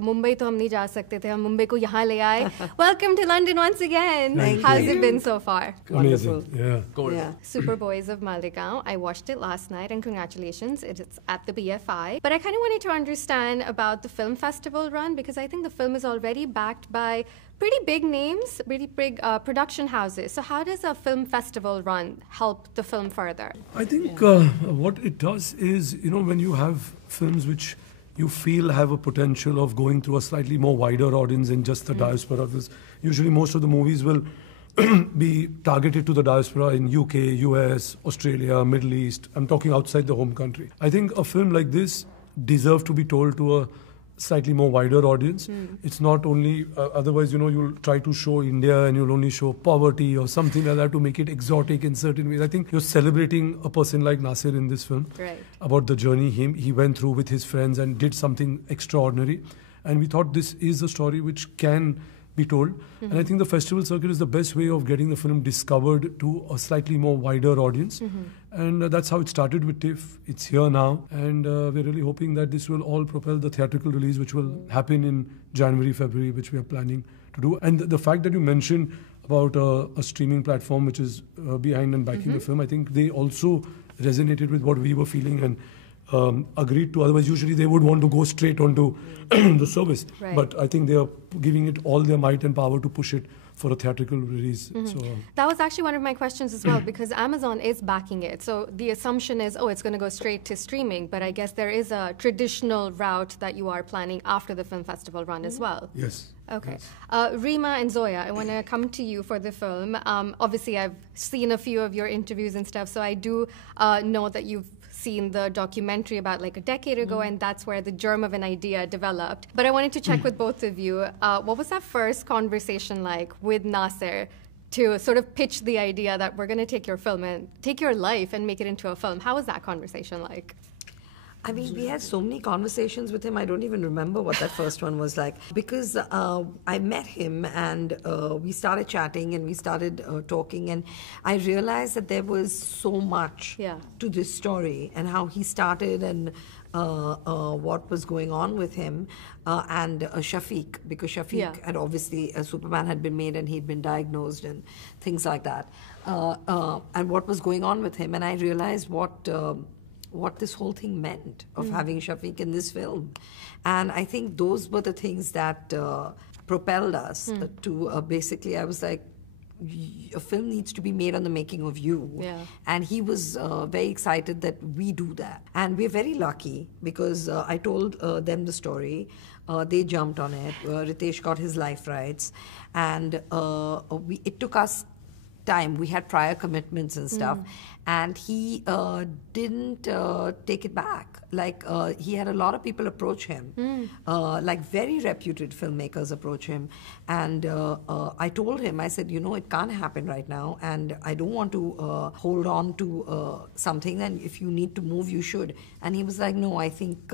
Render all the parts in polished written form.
Mumbai to hum nahi ja sakte the, hum Mumbai ko yahan le aaye. Welcome to London once again. Thank How's you. it been so far? Wonderful. Yeah. Cool. Yeah. Superboys of Malegaon. I watched it last night and congratulations, it's at the BFI. But I kind of wanted to understand about the film festival run because I think the film is already backed by pretty big names, pretty big production houses. So how does a film festival run help the film further? I think what it does is, when you have films which you feel have a potential of going through a slightly more wider audience than just the diaspora. Because usually most of the movies will be targeted to the diaspora in UK, US, Australia, Middle East. I'm talking outside the home country. I think a film like this deserves to be told to a slightly more wider audience. It's not only, otherwise, you'll try to show India and you'll only show poverty or something like that to make it exotic in certain ways. I think you're celebrating a person like Nasir in this film, right, about the journey he went through with his friends and did something extraordinary. And we thought this is a story which can be told. And I think the festival circuit is the best way of getting the film discovered to a slightly more wider audience. And that's how it started with TIFF. It's here now. And we're really hoping that this will all propel the theatrical release, which will happen in January, February, which we are planning to do. And the fact that you mentioned about a streaming platform which is behind and backing the film, I think they also resonated with what we were feeling and agreed to. Otherwise, usually they would want to go straight onto the service. Right. But I think they are giving it all their might and power to push it for a theatrical release. So That was actually one of my questions as well because Amazon is backing it. So the assumption is, it's going to go straight to streaming. But I guess there is a traditional route that you are planning after the film festival run as well. yes. Okay. Yes. Reema and Zoya, I want to come to you for the film. Obviously, I've seen a few of your interviews and stuff, so I do know that you've seen the documentary about like a decade ago, and that's where the germ of an idea developed. But I wanted to check with both of you. What was that first conversation like with Nasir to sort of pitch the idea that we're going to take your film and take your life and make it into a film? How was that conversation like? I mean, we had so many conversations with him, I don't even remember what that first one was like. Because I met him and we started chatting and we started talking, and I realized that there was so much to this story and how he started and what was going on with him and Shafiq, because Shafiq had obviously, Superman had been made and he'd been diagnosed and things like that. And what was going on with him, and I realized what this whole thing meant of having Shafiq in this film. And I think those were the things that propelled us to basically, I was like, a film needs to be made on the making of you. And he was very excited that we do that. And we're very lucky because I told them the story. They jumped on it. Ritesh got his life rights. And it took us time. We had prior commitments and stuff, and he didn't take it back. Like he had a lot of people approach him, like very reputed filmmakers approach him, and I told him, I said, it can't happen right now, and I don't want to hold on to something, and if you need to move, you should. And he was like, no, I think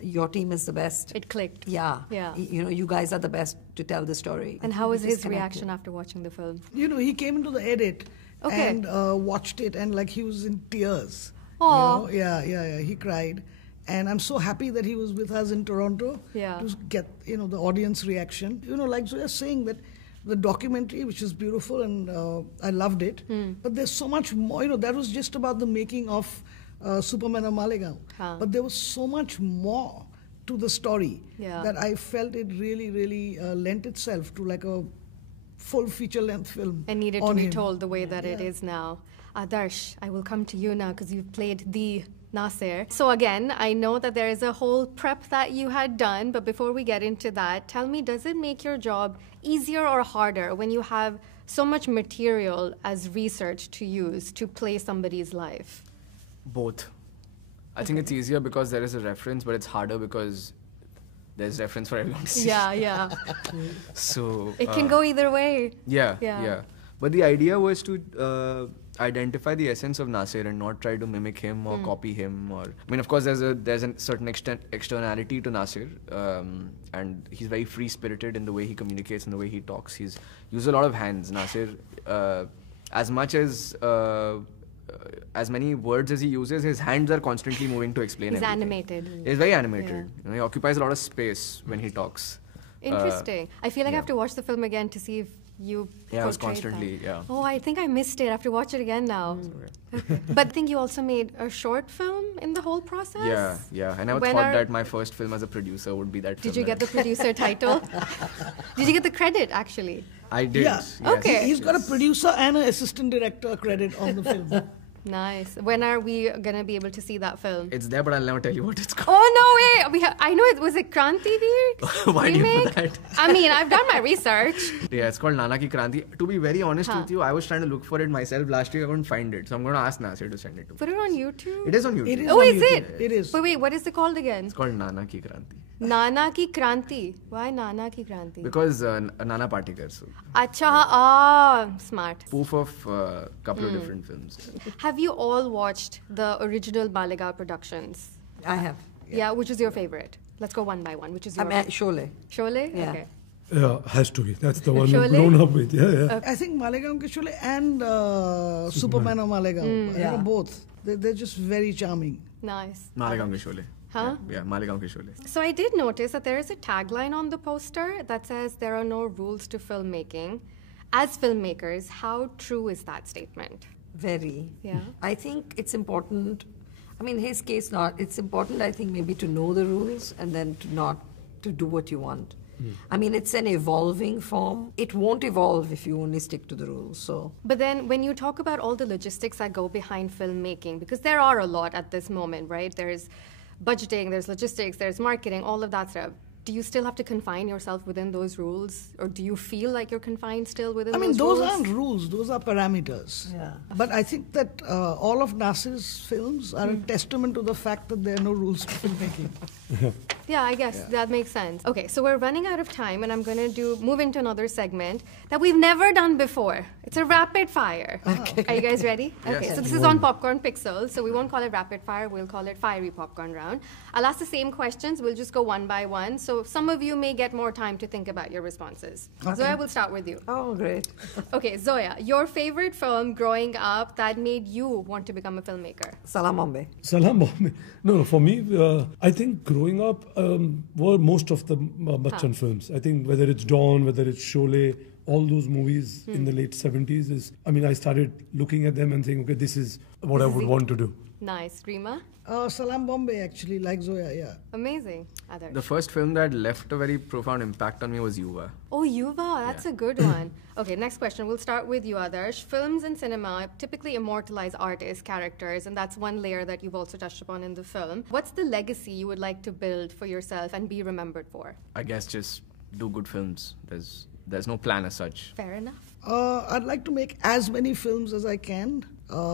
your team is the best. It clicked. Yeah. You guys are the best to tell the story. And how was his reaction after watching the film? He came into the edit and watched it, and like he was in tears. Aww. Yeah, he cried. And I'm so happy that he was with us in Toronto to get, the audience reaction. Like Zoya saying that the documentary, which is beautiful, and I loved it, but there's so much more, that was just about the making of Superman of Malegaon. But there was so much more to the story that I felt it really, really lent itself to like a full feature-length film. And needed to be told the way that it is now. Adarsh, I will come to you now because you've played the Nasir. So again, I know that there is a whole prep that you had done, but before we get into that, tell me, does it make your job easier or harder when you have so much material as research to use to play somebody's life? Both. I think it's easier because there is a reference, but it's harder because there's reference for everyone to see. Yeah. So it can go either way. Yeah. But the idea was to identify the essence of Nasir and not try to mimic him or copy him. Or I mean, of course, there's a certain externality to Nasir, and he's very free-spirited in the way he communicates and the way he talks. He's used a lot of hands. Nasir, as much as as many words as he uses, his hands are constantly moving to explain He's everything. animated. He's very animated. Yeah. You know, he occupies a lot of space when he talks. Interesting. I feel like I yeah. have to watch the film again to see if you Yeah, I was portrayed constantly, that. yeah. Oh, I think I missed it. I have to watch it again now. Okay. But I think you also made a short film in the whole process? Yeah. I never thought that my first film as a producer would be that film. Did you get the producer title? Did you get the credit, actually? I did. Yeah. Yes. Okay. He's got a producer and an assistant director credit on the film. Nice. When are we going to be able to see that film? It's there, but I'll never tell you what it's called. Oh, no way. I know it. Was it Kranti Veer? Why do you know remake? that? I mean, I've done my research. Yeah, it's called Nana Ki Kranti. To be very honest with you, I was trying to look for it myself last year. I couldn't find it. So I'm going to ask Nasir to send it to me. Put it on YouTube? It is on YouTube. It is Oh, on is YouTube. it? It is. But wait, what is it called again? It's called Nana Ki Kranti. Nana Ki Kranti. Why Nana Ki Kranti? Because Nana Patekar. So Acha, smart. spoof of a couple of different films. Have you all watched the original Malegaon productions? I have. Yeah, which is your favorite? Let's go one by one. Which is your Sholay. Sholay? Yeah. Okay. Yeah, has to be. That's the one Sholay? we've grown up with. Yeah. I think Malegaon Ke Sholay and Superman of Malegaon. Yeah. Both. They're just very charming. Nice. Malegaon Ke Sholay. Huh? Yeah, Malegaon Ke Sholay. So I did notice that there is a tagline on the poster that says there are no rules to filmmaking. As filmmakers, how true is that statement? Very. Yeah. I think it's important. I mean, in his case, not. It's important, I think, maybe to know the rules and then to do what you want. I mean, it's an evolving form. It won't evolve if you only stick to the rules. So. But then when you talk about all the logistics that go behind filmmaking, because there are a lot at this moment, right? There's budgeting, there's logistics, there's marketing, all of that stuff. Do you still have to confine yourself within those rules? Or do you feel like you're confined still within those rules? Those aren't rules, those are parameters. Yeah. But I think that all of Nasir's films are a testament to the fact that there are no rules to filmmaking. Yeah, I guess that makes sense. Okay, so we're running out of time, and I'm going to move into another segment that we've never done before. It's a rapid fire. Okay. Are you guys ready? Yes. Okay, so this is on Popcorn Pixels, so we won't call it rapid fire, we'll call it fiery popcorn round. I'll ask the same questions, we'll just go one by one, so some of you may get more time to think about your responses. Okay. Zoya, we'll start with you. Oh, great. Okay, Zoya, your favorite film growing up that made you want to become a filmmaker? Salam Bombay. Salam Bombay. No, for me, I think growing up were most of the Bachchan films. I think whether it's Dawn, whether it's Sholay, all those movies in the late 70s I started looking at them and saying, okay, this is what I would want to do. Nice. Reema? Salam Bombay, actually, like Zoya, yeah. Amazing. Adarsh? The first film that left a very profound impact on me was Yuva. Oh, Yuva, that's a good one. Okay, next question. We'll start with you, Adarsh. Films and cinema typically immortalize artists, characters, and that's one layer that you've also touched upon in the film. What's the legacy you would like to build for yourself and be remembered for? I guess just do good films. There's no plan as such. Fair enough. I'd like to make as many films as I can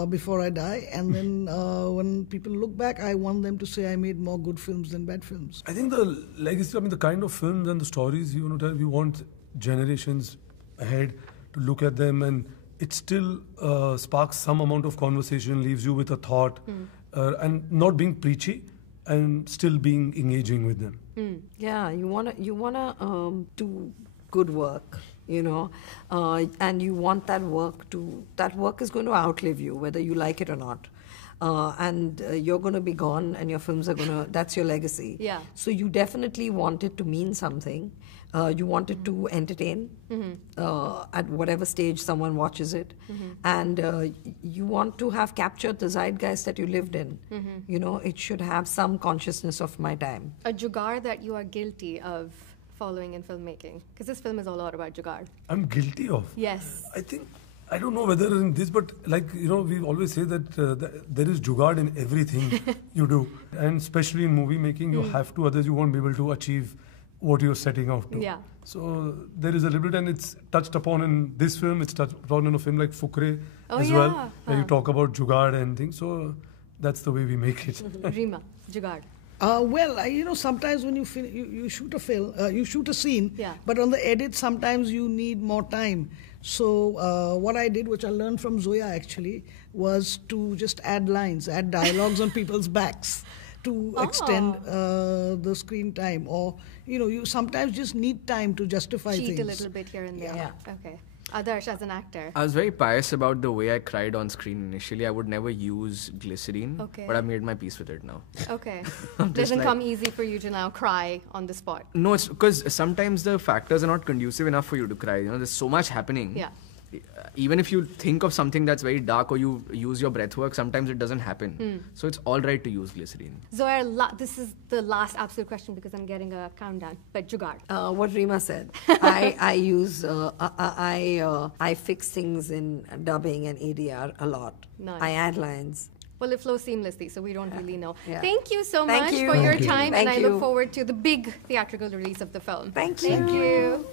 before I die, and then when people look back, I want them to say I made more good films than bad films. I think the legacy, the kind of films and the stories you want to tell, we want generations ahead to look at them, and it still sparks some amount of conversation, leaves you with a thought, and not being preachy, and still being engaging with them. Yeah, you wanna do good work, and you want that work is going to outlive you, whether you like it or not. And you're going to be gone, and your films are that's your legacy. Yeah. So you definitely want it to mean something. You want it to entertain at whatever stage someone watches it. And you want to have captured the zeitgeist that you lived in. It should have some consciousness of my time. A jugaad that you are guilty of following in filmmaking? Because this film is all about jugaad. I'm guilty of. Yes. I don't know whether in this, but we always say that there is jugaad in everything you do. And especially in movie making, you have to, otherwise you won't be able to achieve what you're setting out to. Yeah. So there is a little bit, and it's touched upon in this film, it's touched upon in a film like Fukre as yeah. well, where you talk about jugaad and things. So that's the way we make it. Reema, jugaad. Sometimes when you shoot a film, you shoot a scene, but on the edit, sometimes you need more time. So what I did, which I learned from Zoya actually, was to just add lines, add dialogues on people's backs to extend the screen time. Or, you sometimes just need time to justify Cheat things. a little bit here and there. Yeah. Okay. Adarsh, as an actor? I was very pious about the way I cried on screen initially. I would never use glycerine, but I've made my peace with it now. Okay. Doesn't come easy for you to now cry on the spot. No, it's because sometimes the factors are not conducive enough for you to cry. You know, there's so much happening. Yeah. Even if you think of something that's very dark or you use your breath work, sometimes it doesn't happen. So it's all right to use glycerine. Zoya, this is the last absolute question because I'm getting a countdown. But jugaad. What Reema said. I use, I fix things in dubbing and ADR a lot. Nice. I add lines. Well, it flows seamlessly, so we don't really know. Yeah. Thank you so Thank much you. for your Thank you. time, Thank and I you. look forward to the big theatrical release of the film. Thank you. Thank you.